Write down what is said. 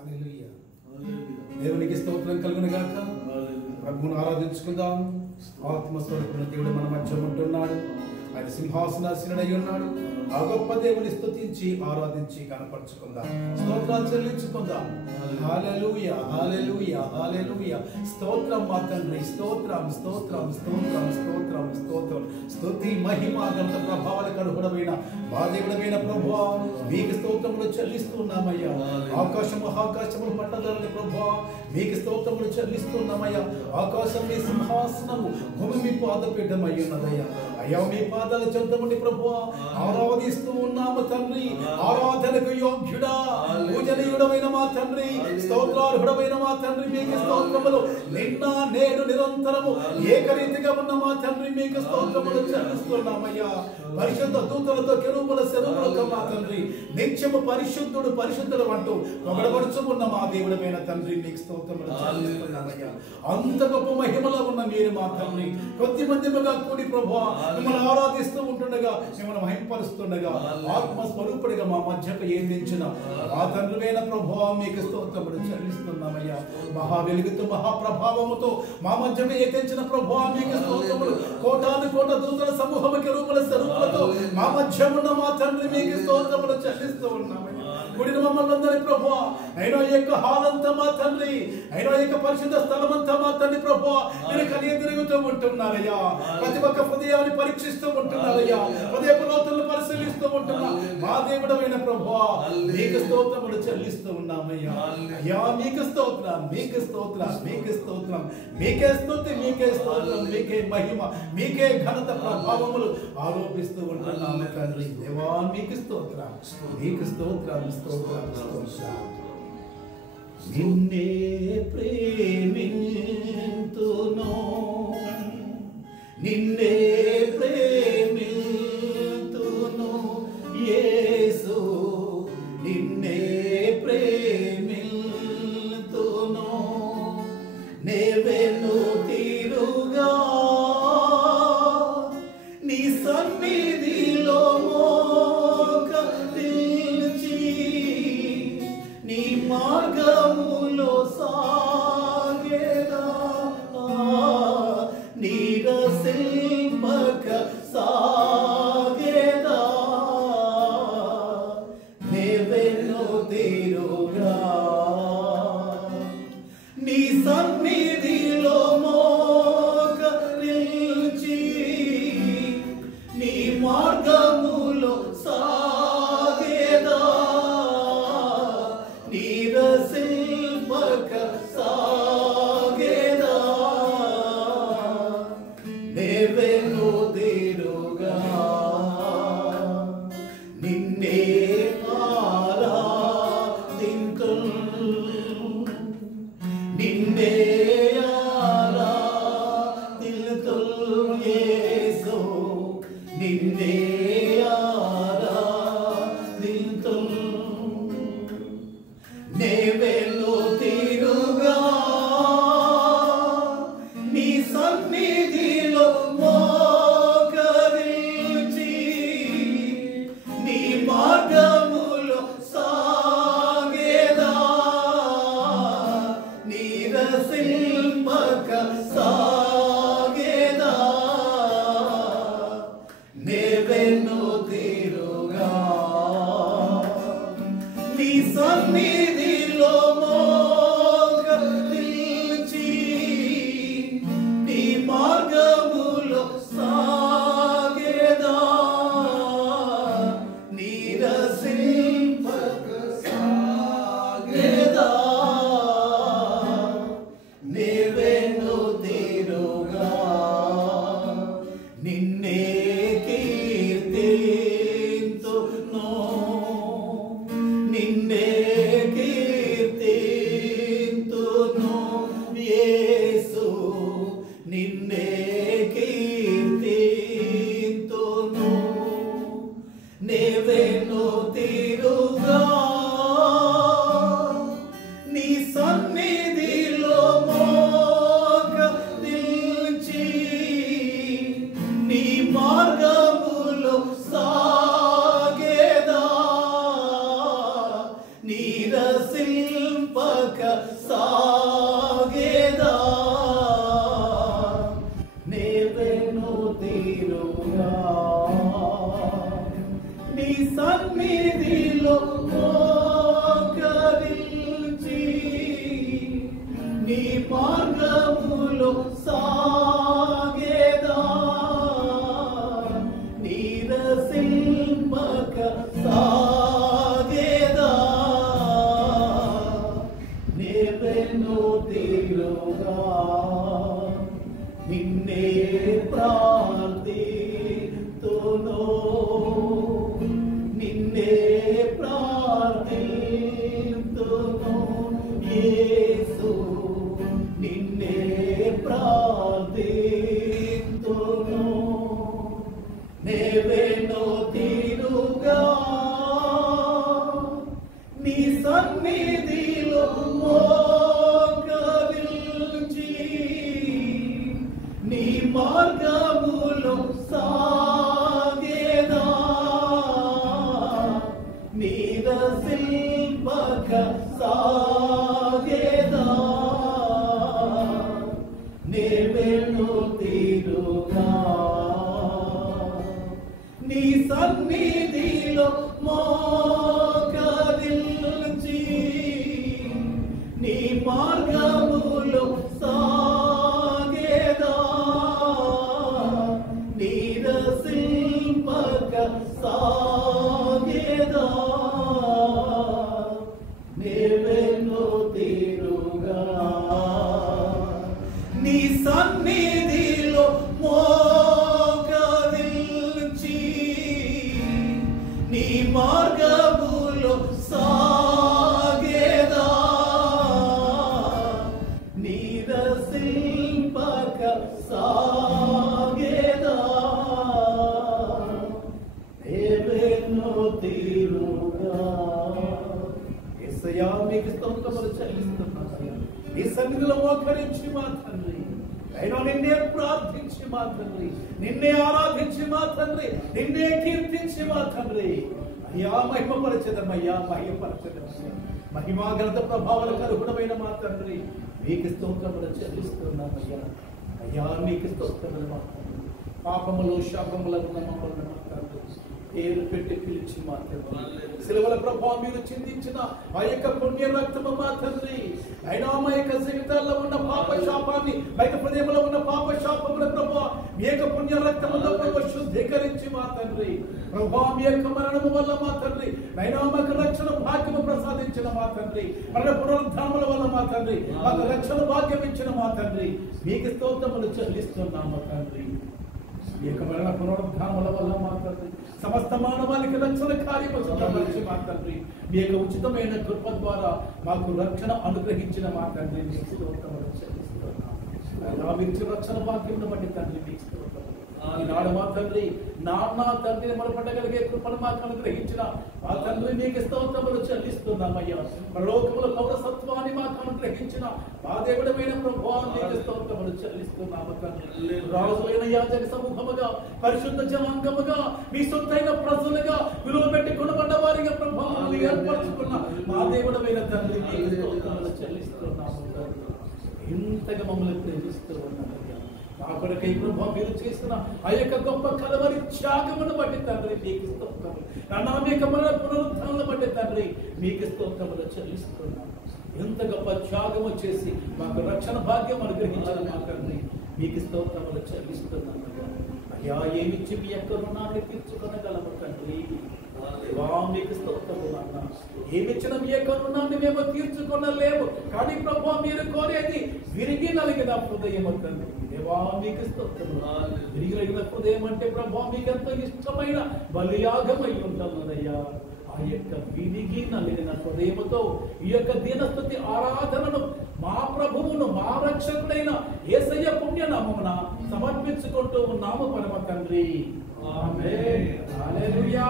హల్లెలూయా. దేవునికి స్తోత్రం కలుగును గాక. ప్రభువును ఆరాధించుకుందాం. ఆత్మస్వరూపుడు దేవుడు మన మధ్య ఉంటున్నాడు. ఆయన సింహాసనాసీనుడై ఉన్నాడు. ఆ గొప్ప దేవుని స్తుతించి ఆరాధించి కనపరుచుకుందాం. స్తోత్రాలు చెల్లించుకుందాం. హల్లెలూయా, హల్లెలూయా, హల్లెలూయా. స్తోత్రం మా తండ్రి, స్తోత్రం, స్తోత్రం, స్తోత్రం, స్తోత్రం, స్తోత్రం. స్తుతి మహిమ ఘనత ప్రభావాలకు అర్హుడమైన మా దేవుడమైన ప్రభువా, మీకు స్తోత్రములు చెల్లిస్తున్నామయ్యా. ఆకాశము మహాకాశములు పట్టదలని ప్రభువా, మీకు స్తోత్రములు చెల్లిస్తున్నామయ్యా. ఆకాశం మీ సింహాసనము, భూమి మీ పాదపీఠమై ఉన్నదయ్యా. అయ్యా, మీ పాదాల చెంతముండి ప్రభువా ఆరాధిస్తూ ఉన్నాము తండ్రి. ఆరాధనకు యోగ్యుడా, పూజనీయుడమైన మా తండ్రి, స్తోత్రార్హుడమైన మా తండ్రి, మీకు స్తోత్రములు నిన్న నేడు నిరంతరము ఏకరీతిగా ఉన్న మా తండ్రి, మీకు స్తోత్రములు చెల్లిస్తున్నామయ్యా. పరిశుద్ధ దూతలతో కెరూబుల శరూబులతో మా తండ్రి నిత్యము పరిశుద్ధుడు పరిశుద్ధుడు అంటూ పొగడబడుచున్న మా దేవుడమైన తండ్రి, మీకు స్తోత్రములు చెల్లిస్తున్నామయ్యా. అంత గొప్ప మహిమలో ఉన్న మీరు మా తండ్రి, కొద్ది మందిగా కూడి ప్రభువా మిమ్మల్ని ఆరాధిస్తూ ఉంటుండగా, మిమ్మల్ని మహింపరుస్తుండగా, ఆత్మస్వరూపుడిగా మా మధ్యకు ఏందించిన మా తండ్రివైన ప్రభువా, మీకు స్తోత్రములు చెల్లిస్తున్నామయ్యా. మహా వెలుగుతో మహాప్రభావముతో మా మధ్యకు ఏతించిన ప్రభువా, మీకు స్తోత్రములు. కోటాను కోట దూతల సమూహము కెరూబుల స్వరూపులతో మా మధ్య ఉన్న మా తండ్రి, మీకు స్తోత్రములు చెల్లిస్తూ ఉన్నామయ్యా. కూడిన మమ్మల్ని అందరి ప్రభువా, అయినా ఈ యొక్క హాల్ అంతా మా తండ్రి, అయినా ఈ యొక్క పరిశుద్ధ స్థలం అంతా మా తండ్రి ప్రభువా, మీరు కలిగి తిరుగుతూ ఉంటున్నారయ్యా. ప్రతి ఒక్క హృదయాన్ని పరీక్షిస్తూ ఉంటున్నారయ్యా. హృదయ లోతులను పరిశీలిస్తూ ఉంటున్నా మా దేవుడమైన ప్రభువా, మీకు స్తోత్రములు చెల్లిస్తూ ఉన్నామయ్యా. అయ్యా, మీకు స్తోత్రం, మీకు స్తోత్రం, మీకు స్తోత్రం, మీకే స్తుతి, మీకే స్తోత్రం, మీకే మహిమ, మీకే ఘనత ప్రభావములు ఆరోపిస్తూ ఉంటున్నాము తండ్రి. దేవా, మీకు స్తోత్రం, మీకు స్తోత్రం, స్తోత్రం, స్తోత్రం. నిన్నే ప్రేమింతును, నిన్నే ప్రేమింతును యేసు, నిన్నే ప్రేమింతును. నేవెను తీరుగా నీ సన్నిధిలో మోకరించి, నీ మార్గములో సాగేదా, నీరసింపక సాగేదా. నేవెను తీరుగా నీ సన్నిధిలో మోకరించి, నీ మార్గములో సాగేదా, నీరసింపక సాగేదా. నేవెను తీరుగా నిన్నే ఆరాధింతును, నిన్నే ఆరాధింతును యేసు, నిన్నే ఆరాధింతును. నేవెను తీరుగా నీ సన్నిధిలో మోకరించి, నీ మార్గములో సాగేదా, నీరసింపక సాగేదా. నేవెను తీరుగా నీ సన్నిధిలో నిరసింపక సాగేదా నేవెను తీరుగా నీ సన్నిధిలో మోకరించి నీ మార్గములో సాగేదా నిరసింపక సాగేదా నేవెను తీరుగా నిన్నే ప్రార్థితును నిన్నే ప్రార్థితును యేసు నిన్నే ప్రార్థితును నేవెను తీరుగా నీ సన్నిధిలో మోకరించి నీ మార్గములో సాగేదా నిరసింపక సాగేదా నేవెను తీరుగా నీ సన్నిధిలో మోకరించి నీ మార్గములో సాగేదా నిరసింపక సాగేదా నేవెను తీరుగా నీ సన్నిధిలో మోకరించి నీ మార్గములో సాగేదా నిరసింపక సాగేదా నేవెను తీరుగా యేసయ్యా మీకు స్తోత్రములు చెల్లిస్తున్నాను నీ సన్నిధిలో మోకరించి మా తండ్రి అయినా నిన్నే ప్రార్థించి మా తండ్రి నిన్నే ఆరాధించి మా తండ్రి నిన్నే కీర్తించి మా తండ్రి అయ్యా మహిమపరచదమయ్యా మహిమపరచదమయ్యా మహిమా ఘనత ప్రభావాలకు అనుగుణమైన మా తండ్రి మీకు స్తోత్రములు చెల్లిస్తున్నామయ్యా అయ్యా మీకు స్తోత్రములు మా తండ్రి పాపములు శాపములను మమ్మల్ని మా తండ్రి పేరు పెట్టి పిలిచి మా తండ్రి సిలువల ప్రభావం మీద చిందించిన ఆ యొక్క పుణ్య రక్తము మా తండ్రి అయినా మా యొక్క జీవితాల్లో ఉన్న పాప శాపాన్ని బయట హృదయంలో ఉన్న పాప శాపముల ప్రభావ మీ యొక్క పుణ్య రక్తములో ప్రభావ శుద్ధీకరించి మా తండ్రి ప్రభావ మీ యొక్క మరణము వల్ల మా తండ్రి అయినా మాకు రక్షణ భాగ్యము ప్రసాదించిన మా తండ్రి మరణ పునరుద్ధానముల వల్ల మా తండ్రి మాకు రక్షణ భాగ్యం ఇచ్చిన మా తండ్రి మీకు స్తోత్రములు చెల్లిస్తున్నాము తండ్రి ఈ యొక్క మరణ పునరుద్ధానముల వల్ల మా తండ్రి సమస్త మానవాళికి రక్షణ కార్యము సిద్ధపరిచి మా తండ్రి మీ యొక్క ఉచితమైన కృప ద్వారా మాకు రక్షణ అనుగ్రహించిన మా తండ్రి మీకు స్తోత్రములు చెల్లిస్తున్నాము మీరు రక్షణ భాగ్యమును బట్టి తండ్రి మీకు స్తోత్రములు ఈనాడు మా తండ్రి నాన్న తండ్రిని మొదలుపెట్టగలిగే కృపను మాకు అనుగ్రహించిన మా తండ్రి మీకు స్తోత్రములు చెల్లిస్తున్నామయ్యా పరలోకముల పౌరసత్వాన్ని మాకు అనుగ్రహించిన మా దేవుడమైన ప్రభువాన్ని మీకు స్తోత్రములు చెల్లిస్తున్నాము తండ్రి రాజులైన యాజక సమూహముగా పరిశుద్ధ జనాంగముగా మీ సొంతైన ప్రజలుగా విలువ పెట్టి కొనబడ్డ వారిగా ప్రభావాన్ని ఏర్పరచుకున్న మా దేవుడమైన తండ్రి మీకు స్తోత్రములు చెల్లిస్తున్నాము తండ్రి ఇంతగా మమ్మల్ని ప్రేమిస్తూ ఉన్నామయ్యా మా కొరకై ప్రభు మీరు చేసిన ఆ యొక్క గొప్ప కలవరి త్యాగమును బట్టి తండ్రి మీకు స్తోత్రములు అనేక పునరుద్ధానాలను బట్టి తండ్రి మీకు స్తోత్రములు చెల్లిస్తున్నాము ఎంత గొప్ప త్యాగము చేసి మాకు రక్షణ భాగ్యం అనుగ్రహించిన మా తండ్రి మీకు స్తోత్రములు చెల్లిస్తున్నాము అయ్యా ఏమిచ్చి మీ యొక్క రుణాన్ని తీర్చుకొనగలము తండ్రి మీకు స్తోత్రములు అన్న ఏమిచ్చిన మీ యొక్క రుణాన్ని మేము తీర్చుకొనలేము కానీ ప్రభు మీరు కోరేది విరిగి నలిగిన హృదయం తండ్రి దేవా మీకు స్తోత్రములు విరిగిన హృదయం అంటే ప్రభు మీకు ఎంతో ఇష్టమైన బలియాగమై ఉంటున్నదయ్యా ఆ యొక్క విరిగి నలిగిన హృదయముతో ఈ యొక్క దీనస్తుతి ఆరాధనను మా ప్రభువును మా రక్షకుడైన యేసయ్య పుణ్యనామమున సమర్పించుకుంటూ ఉన్నాము పరమ తండ్రి ఆమేన్ హల్లెలూయా.